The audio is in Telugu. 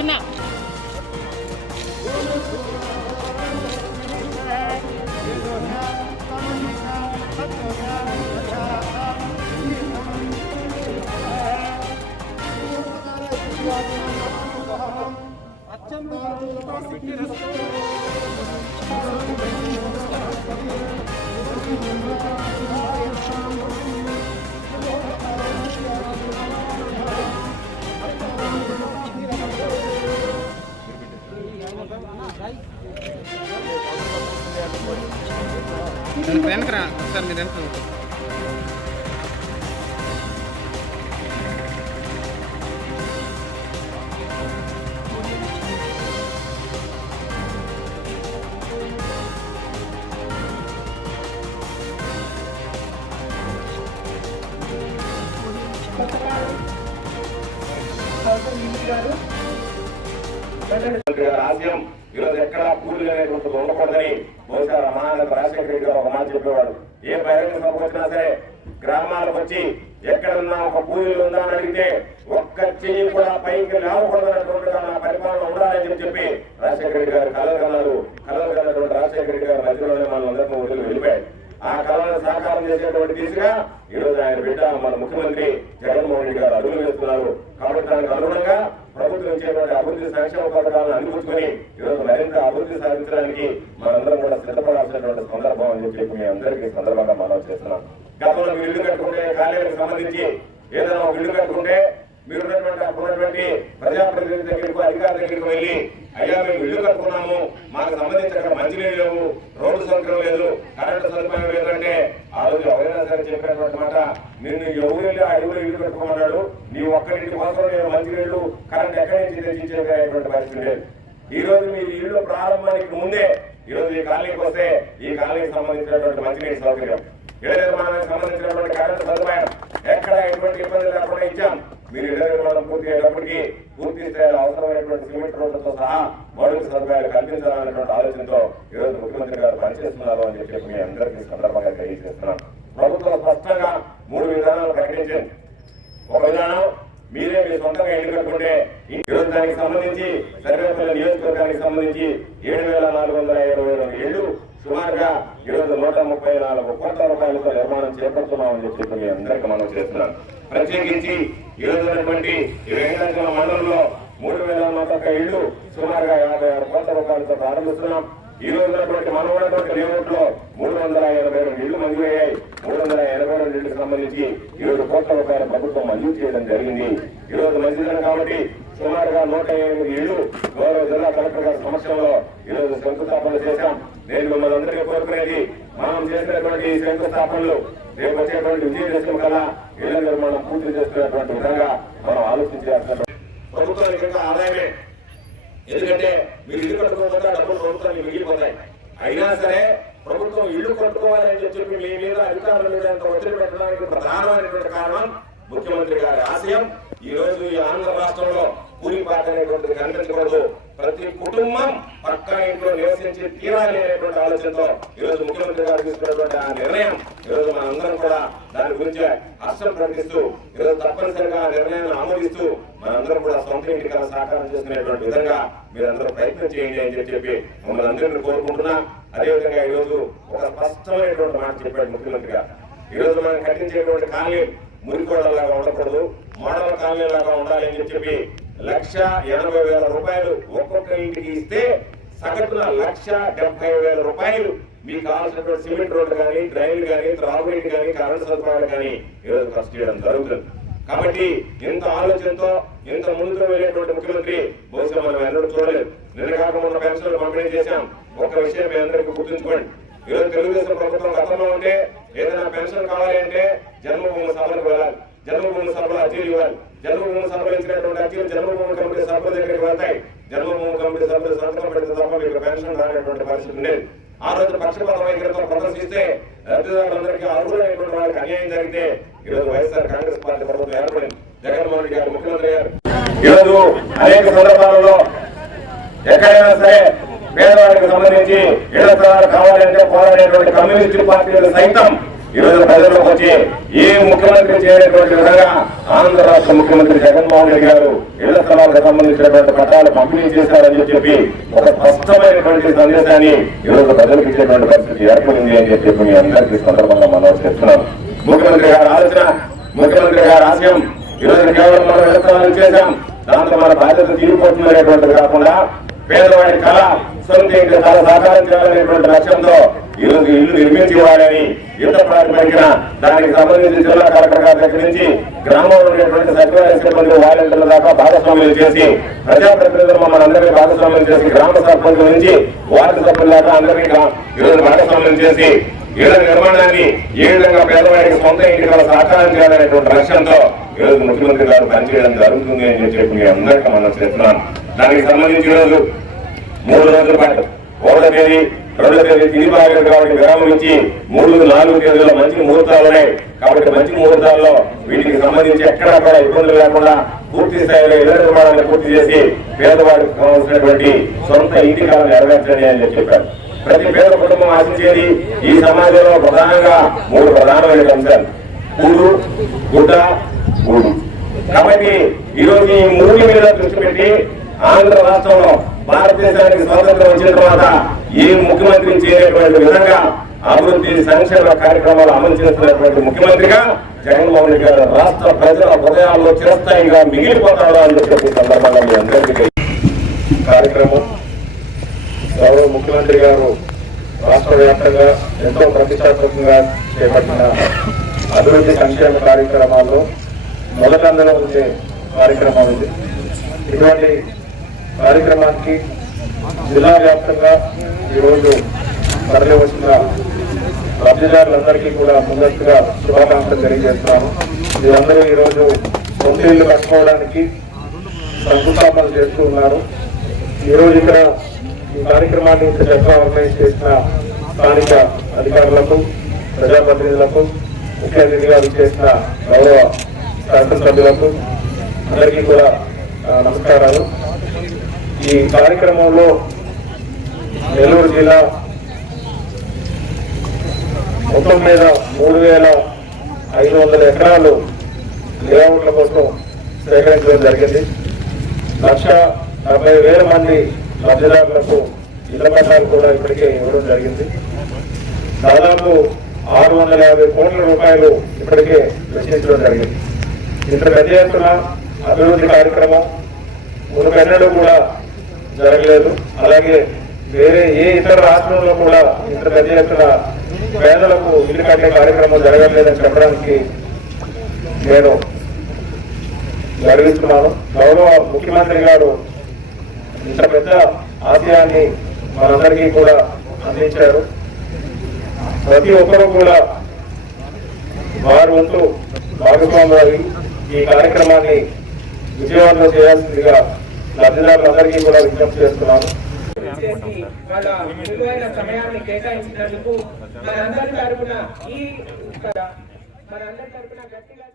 పొద్దున్న వెనకరా సార్ మీరు వెనక ఆశయం ఈరోజు ఎక్కడా పూలు అనేటువంటిది ఉండకూడదని బహుశా మహానగర రాజశేఖర రెడ్డి గారు ఒక మాట చెప్పేవాడు. ఏ బహిరంగ సభకు వచ్చినా సరే గ్రామాలకు వచ్చి ఎక్కడన్నా ఒక పూజలు ఉందా అని అడిగితే ఒక్క చెయ్యి కూడా పైకి లేవకూడదన్నటువంటిగా నా పరిపాలన ఉండాలని చెప్పి రాజశేఖర రెడ్డి గారు కలలు కన్నటువంటి రాజశేఖర రెడ్డి గారి మధ్యలోనే మనం అందరినీ వదిలి వెళ్ళిపోయాడు. ఆ కళలను సాకారం చేసేటువంటి దిశగా ఈ రోజు ఆయన బిడ్డ మన ముఖ్యమంత్రి జగన్మోహన్ రెడ్డి గారు అడుగులు వేస్తున్నారు. కాబట్టి దానికి అనుగుణంగా ప్రభుత్వం ఇచ్చేటువంటి అభివృద్ధి సంక్షేమ పథకాలను అందిపుచ్చుకొని ఈరోజు మరింత అభివృద్ధి సాధించడానికి మనందరం కూడా సిద్ధపడాల్సినటువంటి సందర్భం అని చెప్పి మీ అందరికీ సందర్భంగా మనం చేస్తున్నాం. గతంలో మీరు ఇల్లు కట్టుకుంటే కార్యాలకు సంబంధించి ఏదైనా ఒక ఇల్లు కట్టుకుంటే మీరున్నటువంటి ప్రజాప్రతినిధి దగ్గరికి అధికారుల దగ్గరికి వెళ్ళి అయ్యా మేము ఇల్లు కట్టుకున్నాము, మాకు సంబంధించి అక్కడ మంచినీళ్ళు లేవు, రోడ్డు సౌకర్యం లేదు, కరెంటు సదుపాయం లేదంటే ఆ రోజు ఎవరైనా సరే చెప్పినటువంటి మాట నేను ఎవరు వెళ్ళి ఆ ఎవరు ఇల్లు కట్టుకోమన్నాడు, నీ ఒక్కరింటి కోసం నేను మంచినీళ్లు కరెంట్ ఎక్కడి నుంచి తెచ్చించేటువంటి పరిస్థితి లేదు. ఈ రోజు మీరు ఇల్లు ప్రారంభానికి ముందే ఈ రోజు ఈ కాలనీకి వస్తే ఈ కాలనీకి సంబంధించినటువంటి మంచినీటి సౌకర్యం, ఇళ్ల నిర్మాణానికి సంబంధించినటువంటి కరెంటు సదుపాయం ఎక్కడ ఎటువంటి ఇబ్బంది లేకుండా ఇచ్చాం. మీరు ఇళ్ల నిర్మాణం పూర్తి అయ్యేటప్పటికీ పూర్తి స్థాయిలో అవసరమైనటువంటి సిమెంట్ రోడ్లతో సహా మౌలిక సదుపాయాలు కల్పించాలనేటువంటి ఆలోచనతో ఈ రోజు ముఖ్యమంత్రి గారు పనిచేస్తున్నారు అని చెప్పి మీ అందరికీ సందర్భంగా తెలియజేస్తున్నాం. ప్రభుత్వం స్పష్టంగా 3 విధానాలు ప్రకటించింది. ఒక విధానం మీరే మీ సొంతంగా ఇల్లు కట్టుకుంటే ఈరోజు దానికి సంబంధించి సర్వేపల్లి నియోజకవర్గానికి సంబంధించి 7,422 ఇళ్లు సుమారుగా ఈరోజు 134 కోట్ల రూపాయలతో నిర్మాణం చేపడుతున్నామని చెప్పి మీ అందరికీ మనం చేస్తున్నాం. ప్రత్యేకించి ఈరోజు ఉన్నటువంటి ఈ వెంకటాచలం మండలంలో 3,101 ఇళ్లు సుమారుగా 56 కోట్ల రూపాయలతో ప్రారంభిస్తున్నాం. ఈ రోజు ఉన్నటువంటి మనం ఉన్నటువంటి లేఅవుట్ లో 382 ఇళ్లు మంజూరయ్యాయి. 382 ఇళ్లకు సంబంధించి 7 కోట్ల రూపాయల ప్రభుత్వం మంజూరు చేయడం జరిగింది. ఈ రోజు మంచిదని కాబట్టి సుమారుగా 108 ఇళ్లు గౌరవ జిల్లా కలెక్టర్ గారి సమక్షంలో ఈ రోజు శంకుస్థాపన చేశాం. నేను మిమ్మల్ని అందరికీ కోరుకునేది మనం చేసినటువంటి శంకుస్థాపనలు రేపు వచ్చేటువంటి విజయదశమి కల్లా ఇళ్ల నిర్మాణం పూర్తి చేస్తున్నటువంటి విధంగా మనం ఆలోచించాల్సిన ప్రభుత్వానికి ఇంకా ఆదాయమే. ఎందుకంటే మీరు ఇల్లు కట్టుకోకపోతే డబ్బులు ప్రభుత్వానికి మిగిలిపోతాయి. అయినా సరే ప్రభుత్వం ఇల్లు కట్టుకోవాలని చెప్పి మీ మీద అధికారుల మీద ఒత్తిడి పెట్టడానికి ప్రధానమైనటువంటి కారణం ముఖ్యమంత్రి గారి ఆశయం. ఈ రోజు ఈ ఆంధ్ర రాష్ట్రంలో కూలిపాట అనేటువంటిది కనిపించకూడదు, ప్రతి కుటుంబం పక్కా ఇంట్లో నివసించి తీరాలి అనేటువంటి ఆలోచనతో ఈ రోజు ముఖ్యమంత్రి గారు తీసుకున్నటువంటి ఆ నిర్ణయం ఈ రోజు మనందరం కూడా దాని గురించి హర్షం ప్రకటిస్తూ ఈ రోజు తప్పనిసరిగా ఆ నిర్ణయాన్ని ఆమోదిస్తూ మనందరం కూడా సొంత ఇంటికి సహకారం చేసుకునేటువంటి విధంగా మీరందరూ ప్రయత్నం చేయండి అని చెప్పి మమ్మల్ని అందరినీ కోరుకుంటున్నా. అదేవిధంగా ఈ రోజు ఒక స్పష్టమైనటువంటి మాట చెప్పాడు ముఖ్యమంత్రి గారు. ఈ రోజు మనం కట్టించేటువంటి కాలనీ మురికోడలాగా ఉండకూడదు, మోడల్ కాలనీ లాగా ఉండాలి అని చెప్పి 1,80,000 రూపాయలు ఒక్కొక్క ఇంటికి ఇస్తే సగటున 1,70,000 రూపాయలు మీకు కావాల్సినటువంటి సిమెంట్ రోడ్లు కానీ, డ్రైన్లు కానీ, త్రాగునీటి కానీ, కరెంటు సదుపాయాలు కానీ ఈరోజు ఖర్చు చేయడం జరుగుతుంది. కాబట్టి ఇంత ఆలోచనతో ఇంత ముందుకు వెళ్ళేటువంటి ముఖ్యమంత్రి బహుశా మనం ఎన్నడూ చూడలేదు. నిన్న కాకుండా పెన్షన్లు పంపిణీ చేశాం. ఒక్క విషయం మీ అందరికీ గుర్తుంచుకోండి. ఈరోజు తెలుగుదేశం ప్రభుత్వం గతంలో ఉంటే ఏదైనా పెన్షన్ కావాలి అంటే జన్మభూమి సభలకు వెళ్ళాలి, జన్మభూమి సభలో అర్జీలు ఇవ్వాలి, జన్మభూమి సభలో ఇచ్చినటువంటి అర్జీలు జన్మభూమి కమిటీ సభ్యుల దగ్గరికి వెళ్తాయి. జన్మభూమి కమిటీ సభ్యులు సంతకం పెడితే తప్ప మీకు పెన్షన్ రానటువంటి పరిస్థితి ఉండేది. ఆ రోజు పక్షపాత వైఖరితో ప్రదర్శిస్తే లబ్ధిదారులందరికీ అర్హులైనటువంటి వారికి అన్యాయం జరిగితే ఈరోజు వైఎస్ఆర్ కాంగ్రెస్ పార్టీ ప్రభుత్వం ఏర్పడింది. జగన్మోహన్ రెడ్డి గారు ముఖ్యమంత్రి గారు ఈరోజు అనేక సందర్భాలలో ఎక్కడైనా సరే పేదవారికి సంబంధించి ఇళ్ల స్థలాలు కావాలంటే పోరాడేటువంటి కమ్యూనిస్టు పార్టీలు సైతం ఈరోజు ప్రజల్లోకి వచ్చి ఏ ముఖ్యమంత్రి చేయనటువంటి విధంగా ఆంధ్ర రాష్ట్ర ముఖ్యమంత్రి జగన్మోహన్ రెడ్డి గారు ఇళ్ల స్థలాలకు సంబంధించినటువంటి పట్టాలు పంపిణీ చేశారని చెప్పి ఒక స్పష్టమైనటువంటి సందేశాన్ని ఈరోజు ప్రజలకు ఇచ్చేటువంటి పరిస్థితి ఏర్పడింది అని చెప్పి మీ అందరికీ సందర్భంగా మనం చెప్తున్నాం. ముఖ్యమంత్రి గారి ఆలోచన, ముఖ్యమంత్రి గారి ఆశయం ఈరోజు కేవలం మనం ఇళ్ల స్థలాలు చేశాం, దాంతో మన బాధ్యత తీరిపోతుందనేటువంటిది కాకుండా పేదవాడి కళ సొంత ఇంటి కళ సాకారం చేయాలనేటువంటి లక్ష్యంతో ఈరోజు ఇల్లు నిర్మించి ఇవ్వాలని యుద్ధ ప్రాతిపదికన దానికి సంబంధించి జిల్లా కలెక్టర్ గారి దగ్గర నుంచి గ్రామంలో ఉండేటువంటి సచివాలయ సిబ్బంది వాలంటీర్ల దాకా భాగస్వామ్యం చేసి ప్రజాప్రతినిధులు మమ్మల్ని అందరినీ భాగస్వామ్యం చేసి గ్రామ సర్పంచ్ నుంచి వార్డు సభ్యుల దాకా అందరినీ ఈరోజు భాగస్వామ్యం చేసి ఇళ్ల నిర్మాణాన్ని ఏ విధంగా పేదవాడికి సొంత ఇంటి కళ సాకారం చేయాలనేటువంటి లక్ష్యంతో ఈరోజు ముఖ్యమంత్రి గారు పనిచేయడం జరుగుతుంది అని చెప్పి మీ అందరికీ మనం చెప్తున్నాం. దానికి సంబంధించి ఈరోజు 3 రోజుల పాటు 1వ తేదీ 2వ తేదీ తిరిగి బాగారు కాబట్టి విరామం ఇచ్చి 3, 4 తేదీలో మంచి ముహూర్తాలు ఉన్నాయి కాబట్టి మంచి ముహూర్తాల్లో వీటికి సంబంధించి ఎక్కడా కూడా ఇబ్బందులు లేకుండా పూర్తి స్థాయిలో ఇళ్ల నిర్మాణాన్ని పూర్తి చేసి పేదవాడికి కావాల్సినటువంటి సొంత ఇంటి కాలం నెరవేర్చండి అని చెప్పారు. ప్రతి పేద కుటుంబం ఆశించేది ఈ సమాజంలో ప్రధానంగా 3 ప్రధానమైన అంశాలు: కూడు, గుడ్డ, గూడు. కాబట్టి ఈరోజు ఈ 3 మీద దృష్టి పెట్టి ఆంధ్ర రాష్ట్రంలో భారతదేశానికి స్వాతంత్రం వచ్చిన తర్వాత ఏ ముఖ్యమంత్రి చేయనటువంటి విధంగా అభివృద్ధి సంక్షేమ కార్యక్రమాలు అమలు చేస్తున్నటువంటి ముఖ్యమంత్రిగా జగన్మోహన్ రెడ్డి గారు రాష్ట్ర ప్రజల హృదయాల్లో చిరస్థాయిగా మిగిలిపోతాడు అని చెప్పి సందర్భంగా మీ అందరికీ కార్యక్రమం గౌరవ ముఖ్యమంత్రి గారు రాష్ట్ర వ్యాప్తంగా ఎంతో ప్రతిష్టాత్మకంగా చేపట్టిన అభివృద్ధి సంక్షేమ కార్యక్రమాల్లో మొదటందరూ ఉండే కార్యక్రమం ఇది. ఇటువంటి కార్యక్రమానికి జిల్లా వ్యాప్తంగా ఈరోజు తరలి వచ్చిన లబ్ధిదారులందరికీ కూడా ముందస్తుగా శుభాకాంక్షలు తెలియజేస్తున్నాను. మీరందరూ ఈరోజు సొంత ఇల్లు కట్టుకోవడానికి శంకుస్థాపనలు చేస్తూ ఉన్నారు. ఈరోజు ఇక్కడ ఈ కార్యక్రమాన్ని చక్కగా ఆర్గనైజ్ చేసిన స్థానిక అధికారులకు, ప్రజాప్రతినిధులకు, ముఖ్య అతిథిగా చేసిన గౌరవ శాసనసభ్యులకు అందరికీ కూడా నమస్కారాలు. ఈ కార్యక్రమంలో నెల్లూరు జిల్లా మొత్తం మీద 3,500 ఎకరాలు లేఅవుట్ల కోసం సేకరించడం జరిగింది. 1,70,000 మంది లబ్ధిదారులకు ఇళ్ల పట్టాలు కూడా ఇప్పటికే ఇవ్వడం జరిగింది. దాదాపు 650 కోట్ల రూపాయలు ఇప్పటికే వెచ్చించడం జరిగింది. ఇంత పెద్ద ఎత్తున అభివృద్ధి కార్యక్రమం మునుపెన్నడూ కూడా జరగలేదు. అలాగే వేరే ఏ ఇతర రాష్ట్రంలో కూడా ఇంత పెద్ద ఎత్తున పేదలకు ఇల్లు కట్టే కార్యక్రమం జరగలేదని చెప్పడానికి నేను గర్విస్తున్నాను. గౌరవ ముఖ్యమంత్రి గారు ఇంత పెద్ద ఆశయాన్ని మనందరికీ కూడా అందించారు. ప్రతి ఒక్కరూ కూడా వారి వంతు భాగస్వామ్యాలు ఈ కార్యక్రమాన్ని విజయవంతం చేయాల్సిందిగా లబ్ధిదారులందరికీ కూడా విజ్ఞప్తి చేస్తున్నాను. వాళ్ళ విలువైన సమయాన్ని కేటాయించినందుకు మనందరి తరపున గట్టిగా